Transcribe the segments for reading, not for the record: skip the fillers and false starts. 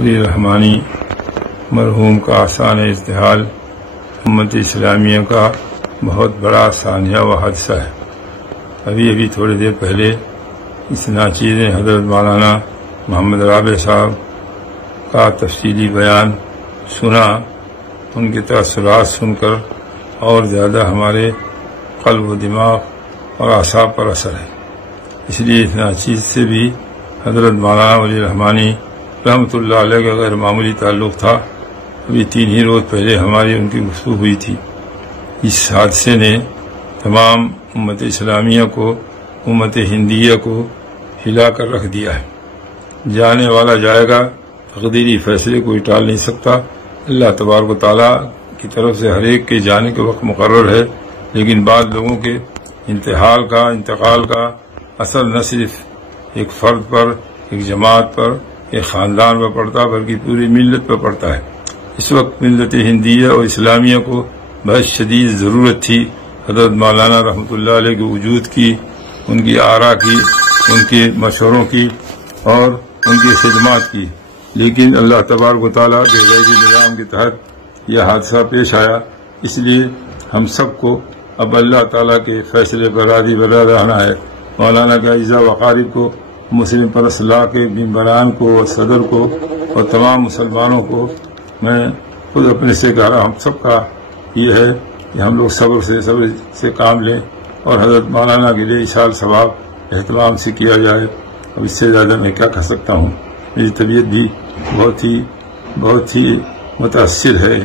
ولی رحمانی مرحوم کا آسان ازدحال امت اسلامیہ کا بہت بڑا سانحہ و حادثہ ہے۔ ابھی تھوڑی دیر پہلے اس ناچیز نے حضرت مولانا محمد رابع صاحب کا تفصیلی بیان سنا۔ ان کے تاثرات سن کر اور زیادہ ہمارے قلب و دماغ اور اعصاب پر اثر ہے۔ اس لیے اس ناچیز سے بھی حضرت مولانا ولی رحمانی رحمۃ اللہ علیہ کا غیر معمولی تعلق تھا۔ ابھی 3 ہی روز پہلے ہماری ان کی گفتگو ہوئی تھی۔ اس حادثے نے تمام امت اسلامیہ کو، امت ہندیہ کو ہلا کر رکھ دیا ہے۔ جانے والا جائے گا، تقدیری فیصلے کوئی ٹال نہیں سکتا۔ اللہ تبارک و تعالیٰ کی طرف سے ہر ایک کے جانے کے وقت مقرر ہے، لیکن بعض لوگوں کے انتقال کا اثر نہ صرف ایک فرد پر، ایک جماعت پر، ایک خاندان پر پڑتا بلکہ پوری ملت پر پڑتا ہے۔ اس وقت ملت ہندیہ اور اسلامیہ کو بہت شدید ضرورت تھی حضرت مولانا رحمۃ اللہ علیہ کے وجود کی، ان کی آرا کی، ان کے مشوروں کی اور ان کی خدمات کی، لیکن اللہ تبارک و تعالیٰ کے غیبی نظام کے تحت یہ حادثہ پیش آیا۔ اس لیے ہم سب کو اب اللہ تعالیٰ کے فیصلے پر راضی برا رہنا ہے۔ مولانا کا اعزاء و اقارب کو، مسلم پرسلاح کے ممبران کو اور صدر کو اور تمام مسلمانوں کو میں خود اپنے سے کہہ رہا، ہم سب کا یہ ہے کہ ہم لوگ صبر سے کام لیں اور حضرت مولانا کے لیے اشال ثواب اہتمام سے کیا جائے۔ اب اس سے زیادہ میں کیا کہہ سکتا ہوں؟ میری طبیعت بھی بہت ہی متاثر ہے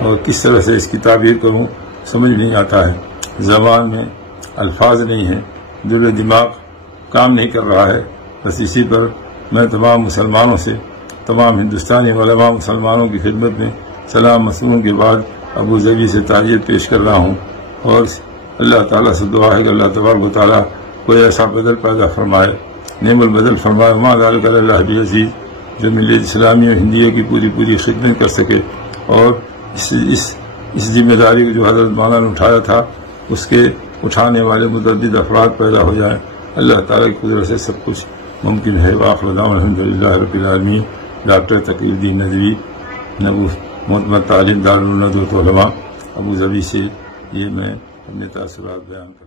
اور کس طرح سے اس کی تعبیر کروں سمجھ نہیں آتا ہے۔ زبان میں الفاظ نہیں ہیں، دل و دماغ کام نہیں کر رہا ہے۔ بس اسی پر میں تمام مسلمانوں سے، تمام ہندوستانی علماء مسلمانوں کی خدمت میں سلام مسنون کے بعد ابو ظبی سے تعزیت پیش کر رہا ہوں، اور اللہ تعالیٰ سے دعا ہے کہ اللہ تبارک و تعالیٰ کوئی ایسا بدل پیدا فرمائے، نعم البدل فرمائے، وما ذلک علی اللہ بعزیز، جو ملت اسلامی اور ہندیہ کی پوری خدمت کر سکے، اور اس ذمہ داری کو جو حضرت مولانا نے اٹھایا تھا اس کے اٹھانے والے متعدد افراد پیدا ہو جائیں۔ اللہ تعالیٰ کی قدرت سے سب کچھ ممکن ہے۔ وآخر دعوانا الحمدللہ رب العالمین۔ ڈاکٹر تقی الدین ندوی، معتمد تعلیم دارالندوۃ علماء، ابو ظبی سے یہ میں اپنے تاثرات بیان کرتا ہوں۔